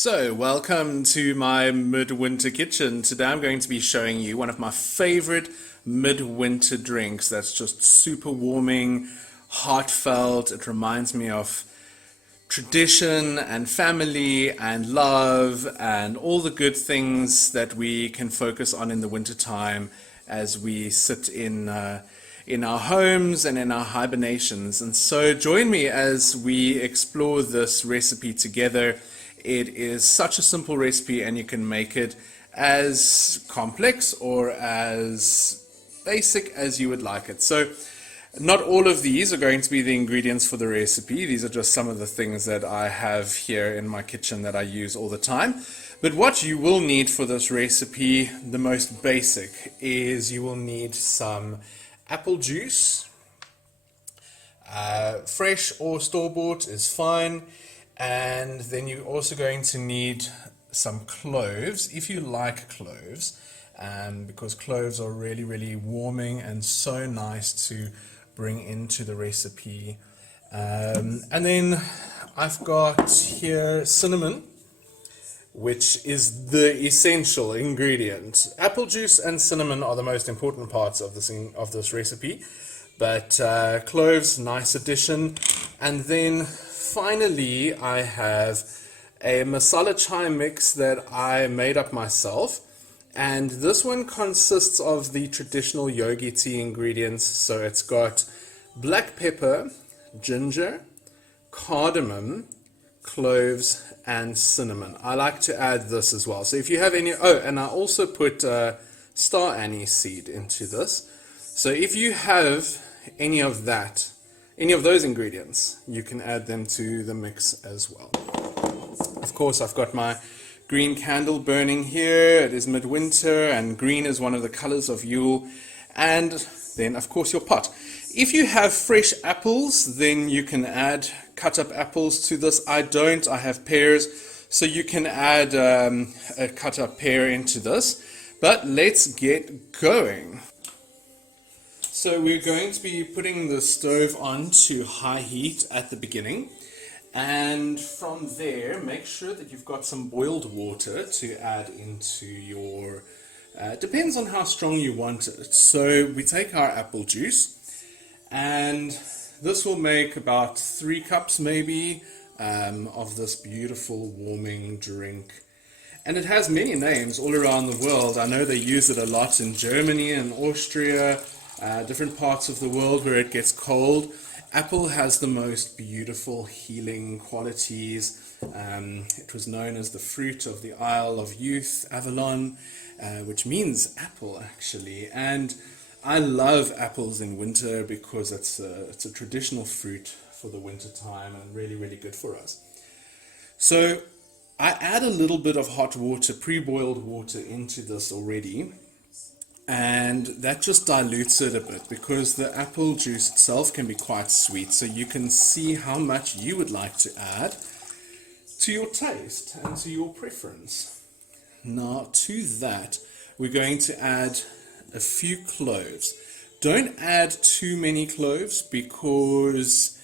So, welcome to my midwinter kitchen. Today I'm going to be showing you one of my favorite midwinter drinks that's just super warming, heartfelt. It reminds me of tradition and family and love and all the good things that we can focus on in the wintertime as we sit in our homes and in our hibernations. And so join me as we explore this recipe together. It is such a simple recipe and you can make it as complex or as basic as you would like it. So not all of these are going to be the ingredients for the recipe. These are just some of the things that I have here in my kitchen that I use all the time. But what you will need for this recipe, the most basic, is you will need some apple juice. Fresh or store-bought is fine. And then you're also going to need some cloves, if you like cloves, because cloves are really, really warming and so nice to bring into the recipe. And then I've got here cinnamon, which is the essential ingredient. Apple juice and cinnamon are the most important parts of this recipe, but cloves, nice addition. And then finally, I have a masala chai mix that I made up myself, and this one consists of the traditional yogi tea ingredients. So it's got black pepper, ginger, cardamom, cloves, and cinnamon. I like to add this as well. So if you have any, and I also put star anise seed into this. So if you have any of that, any of those ingredients, you can add them to the mix as well. Of course, I've got my green candle burning here. It is midwinter, and green is one of the colors of Yule. And then, of course, your pot. If you have fresh apples, then you can add cut up apples to this. I don't, I have pears, so you can add a cut up pear into this. But let's get going. So we're going to be putting the stove on to high heat at the beginning, and from there make sure that you've got some boiled water to add into your, depends on how strong you want it. So we take our apple juice, and this will make about 3 cups maybe of this beautiful warming drink. And it has many names all around the world. I know they use it a lot in Germany and Austria, different parts of the world where it gets cold. Apple has the most beautiful healing qualities. It was known as the fruit of the Isle of Youth, Avalon, which means apple actually. And I love apples in winter because it's a traditional fruit for the winter time and really, really good for us. So I add a little bit of hot water, pre-boiled water into this already. And that just dilutes it a bit because the apple juice itself can be quite sweet. So you can see how much you would like to add to your taste and to your preference. Now to that, we're going to add a few cloves. Don't add too many cloves because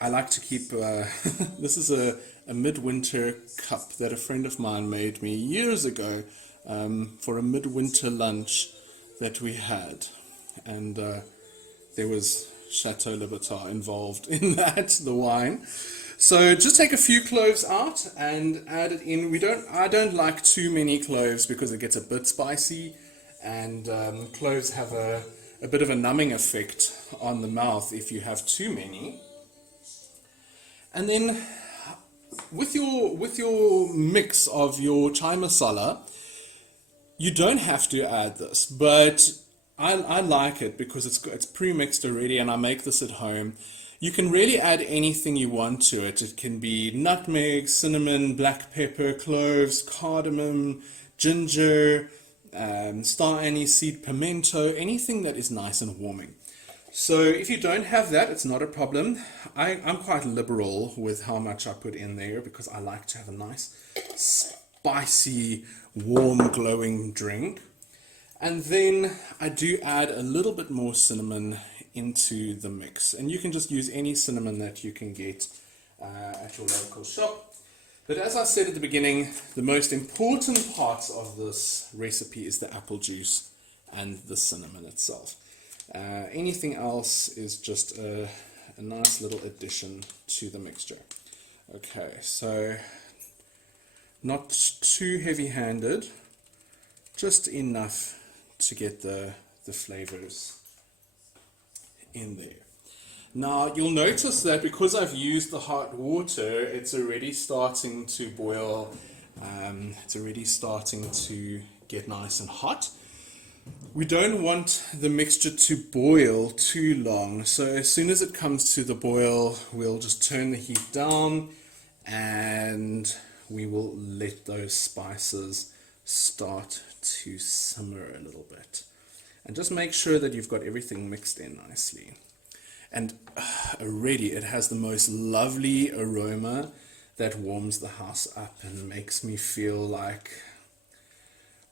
I like to keep, this is a midwinter cup that a friend of mine made me years ago for a midwinter lunch that we had, and there was Chateau Libertad involved in that, the wine. So just take a few cloves out and add it in. I don't like too many cloves because it gets a bit spicy, and cloves have a bit of a numbing effect on the mouth if you have too many. And then with your mix of your chai masala, you don't have to add this, but I like it because it's pre-mixed already and I make this at home. You can really add anything you want to it. It can be nutmeg, cinnamon, black pepper, cloves, cardamom, ginger, star anise seed, pimento, anything that is nice and warming. So if you don't have that, it's not a problem. I'm quite liberal with how much I put in there because I like to have a nice spicy, warm, glowing drink. And then I do add a little bit more cinnamon into the mix. And you can just use any cinnamon that you can get at your local shop. But as I said at the beginning, the most important part of this recipe is the apple juice and the cinnamon itself. Anything else is just a nice little addition to the mixture. Okay, so not too heavy-handed, just enough to get the flavors in there. Now you'll notice that because I've used the hot water, it's already starting to boil. It's already starting to get nice and hot. We don't want the mixture to boil too long, so as soon as it comes to the boil, we'll just turn the heat down and we will let those spices start to simmer a little bit. And just make sure that you've got everything mixed in nicely. And already it has the most lovely aroma that warms the house up and makes me feel like,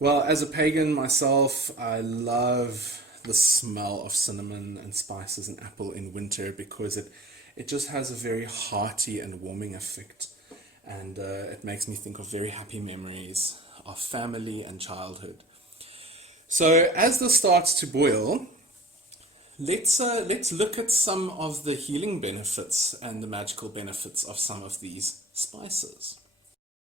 well, as a pagan myself, I love the smell of cinnamon and spices and apple in winter because it just has a very hearty and warming effect. And it makes me think of very happy memories of family and childhood. So as this starts to boil, let's look at some of the healing benefits and the magical benefits of some of these spices.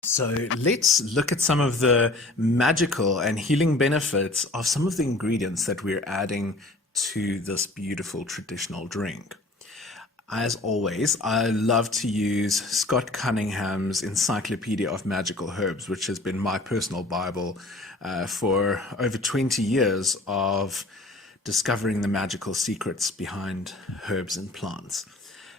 So let's look at some of the magical and healing benefits of some of the ingredients that we're adding to this beautiful traditional drink. As always, I love to use Scott Cunningham's Encyclopedia of Magical Herbs, which has been my personal Bible for over 20 years of discovering the magical secrets behind herbs and plants.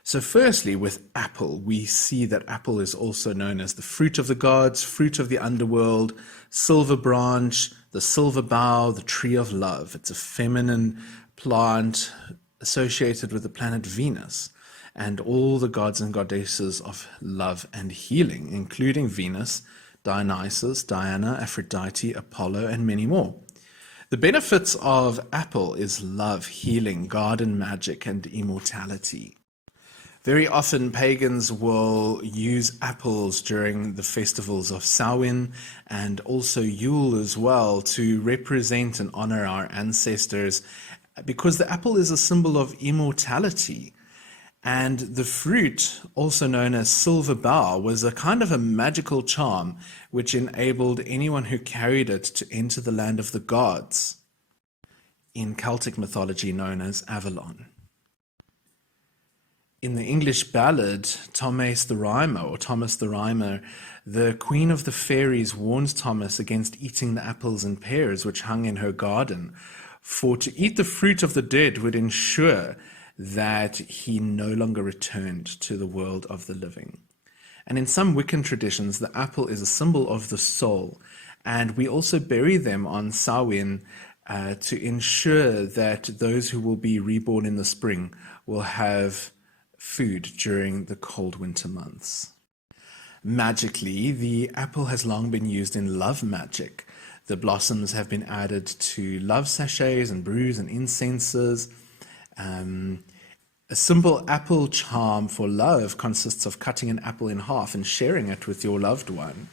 So firstly, with apple, we see that apple is also known as the fruit of the gods, fruit of the underworld, silver branch, the silver bough, the tree of love. It's a feminine plant associated with the planet Venus and all the gods and goddesses of love and healing, including Venus, Dionysus, Diana, Aphrodite, Apollo, and many more. The benefits of apple is love, healing, garden magic, and immortality. Very often pagans will use apples during the festivals of Samhain and also Yule as well to represent and honor our ancestors because the apple is a symbol of immortality. And the fruit, also known as silver bough, was a kind of a magical charm which enabled anyone who carried it to enter the land of the gods, in Celtic mythology known as Avalon. In the English ballad Thomas the Rhymer, the Queen of the Fairies warns Thomas against eating the apples and pears which hung in her garden, for to eat the fruit of the dead would ensure that he no longer returned to the world of the living. And in some Wiccan traditions, the apple is a symbol of the soul, and we also bury them on Samhain to ensure that those who will be reborn in the spring will have food during the cold winter months. Magically, the apple has long been used in love magic. The blossoms have been added to love sachets and brews and incenses. A simple apple charm for love consists of cutting an apple in half and sharing it with your loved one.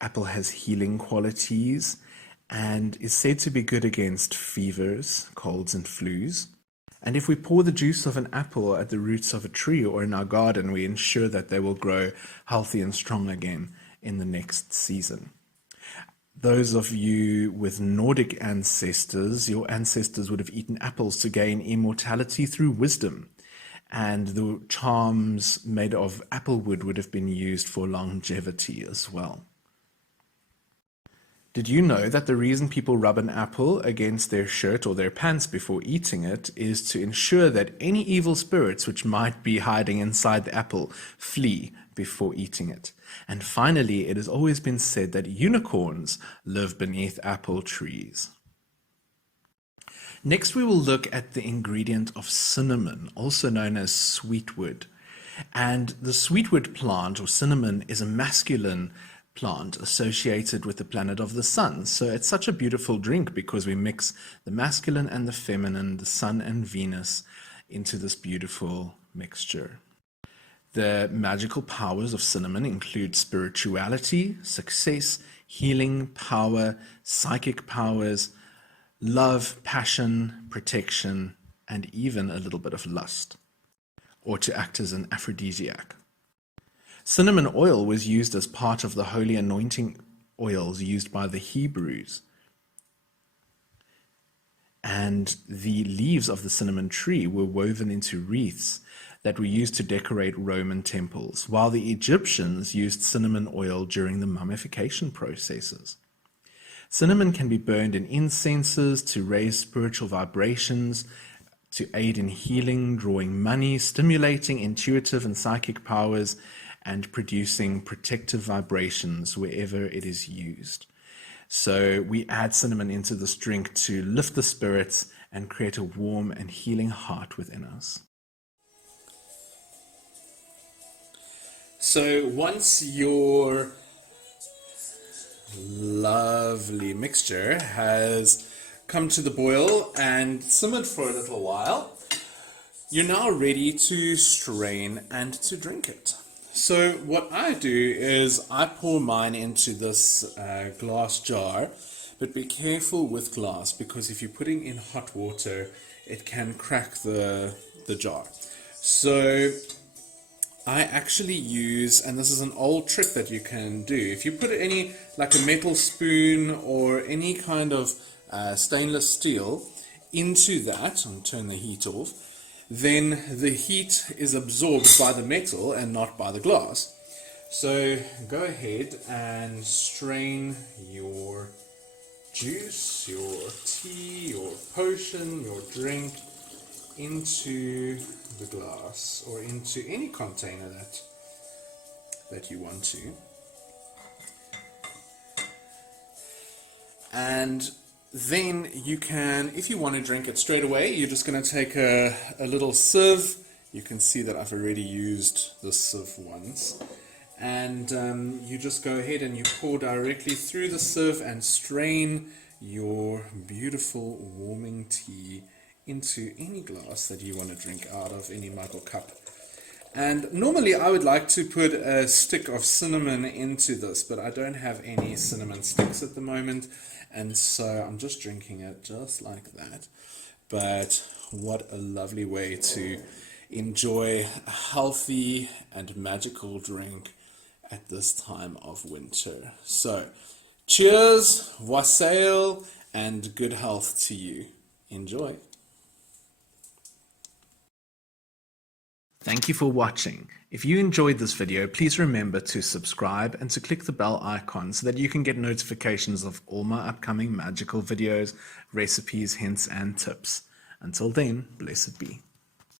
Apple has healing qualities and is said to be good against fevers, colds, and flus. And if we pour the juice of an apple at the roots of a tree or in our garden, we ensure that they will grow healthy and strong again in the next season. Those of you with Nordic ancestors, your ancestors would have eaten apples to gain immortality through wisdom. And the charms made of apple wood would have been used for longevity as well. Did you know that the reason people rub an apple against their shirt or their pants before eating it is to ensure that any evil spirits which might be hiding inside the apple flee before eating it? And finally, it has always been said that unicorns live beneath apple trees. Next, we will look at the ingredient of cinnamon, also known as sweetwood. And the sweetwood plant, or cinnamon, is a masculine plant associated with the planet of the sun. So it's such a beautiful drink because we mix the masculine and the feminine, the sun and Venus, into this beautiful mixture. The magical powers of cinnamon include spirituality, success, healing, power, psychic powers, love, passion, protection, and even a little bit of lust, or to act as an aphrodisiac. Cinnamon oil was used as part of the holy anointing oils used by the Hebrews. And the leaves of the cinnamon tree were woven into wreaths that were used to decorate Roman temples, while the Egyptians used cinnamon oil during the mummification processes. Cinnamon can be burned in incenses to raise spiritual vibrations, to aid in healing, drawing money, stimulating intuitive and psychic powers, and producing protective vibrations wherever it is used. So we add cinnamon into this drink to lift the spirits and create a warm and healing heart within us. So once your lovely mixture has come to the boil and simmered for a little while, you're now ready to strain and to drink it. So what I do is I pour mine into this glass jar, but be careful with glass because if you're putting in hot water, it can crack the jar. So I actually use, and this is an old trick that you can do, if you put any, like a metal spoon or any kind of stainless steel into that, and turn the heat off, then the heat is absorbed by the metal and not by the glass. So go ahead and strain your juice, your tea, your potion, your drink into the glass or into any container that you want to. And then you can, if you want to drink it straight away, you're just going to take a little sieve. You can see that I've already used the sieve once. And you just go ahead and you pour directly through the sieve and strain your beautiful warming tea into any glass that you want to drink out of, any mug or cup. And normally I would like to put a stick of cinnamon into this, but I don't have any cinnamon sticks at the moment, and so I'm just drinking it just like that. But what a lovely way to enjoy a healthy and magical drink at this time of winter. So cheers, wassail, and good health to you. Enjoy. Thank you for watching. If you enjoyed this video, please remember to subscribe and to click the bell icon so that you can get notifications of all my upcoming magical videos, recipes, hints, and tips. Until then, blessed be.